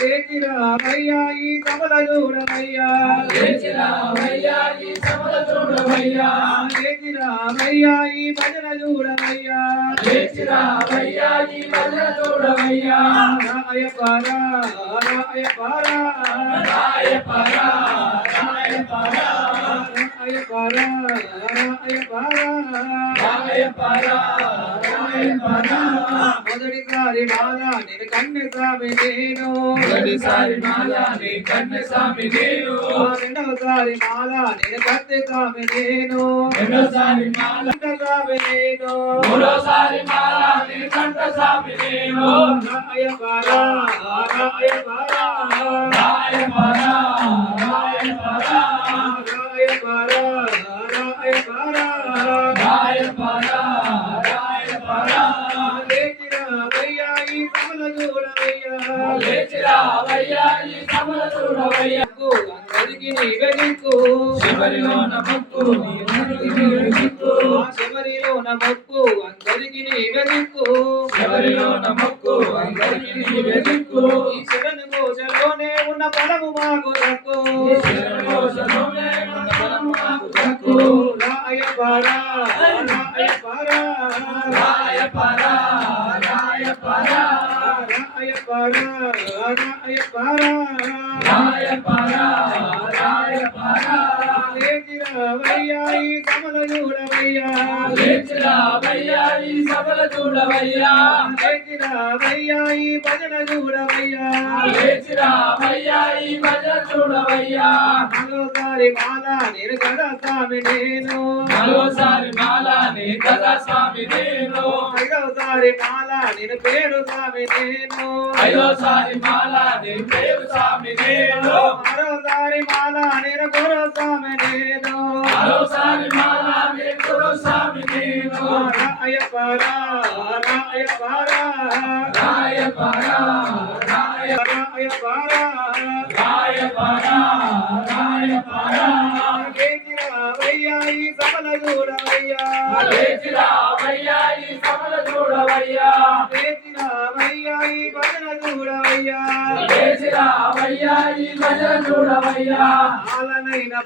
లేచి రావయ్యా ఈ సభల చూడవయ్యా లేచి రావయ్యా ఈ భజన చూడవయ్యా రాయపరా రాయపరా రాయపరా మొదటిసారి మాల నేను కన్నెసామి నేను రెండవసారి మాల నేను కత్తెసామి నేను కంటసామి నేను రాయపరా రాయపరా రాయపరా అందరికి నీవే దిక్కు శబరిలోన మొక్కు అందరికి నీవే దిక్కు ఈ శరణు ఘోషలోనే ఉన్న బలము మాకు దక్కు రాయపరా రాయపరా రాయపరా రాయపరా రాయపరా రాయపరా రాయపరా లేచి రావయ్యా ఈ సభల చూడవయ్యా లేచి రావయ్యా ఈ భజన చూడవయ్యా మరోసారి మాల నేను కదా స్వామి నేను ఐదోసారి మాల నేను పేరు స్వామి నేను మరోసారి మాల నేను గురు స్వామి నేను రాయపరా రాయపరా రాయపరా రాయపరా రాయపరా రాయపరా లేచి రావయ్యా ఈ సభల చూడవయ్యా లేచి రావయ్యా ఈ భజన చూడవయ్యా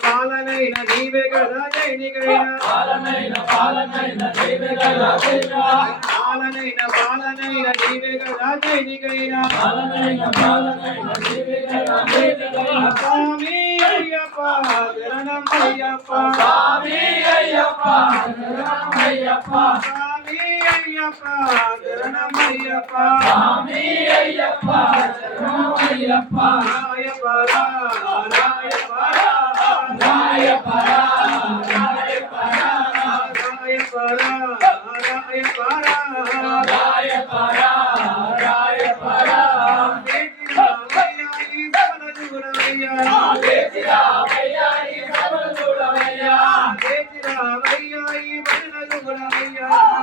పాలనైన నీవే కదా జైనికైనా పాలనైన నీవే కదా జైనికైనా స్వామి అయ్యప్ప శరణం అయ్యప్ప స్వామి అయ్యప్ప శరణం అయ్యప్ప రాయపరా రాయపరా రాయపరా రాయపరా రాయపరా రాయపరా రాయపరా రాయపరా లేచి రావయ్యా ఈ సభల చూడవయ్యా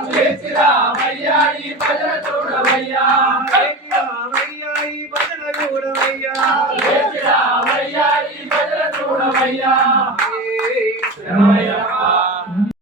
లేచి రావయ్యా ఈ భజన చూడవయ్యా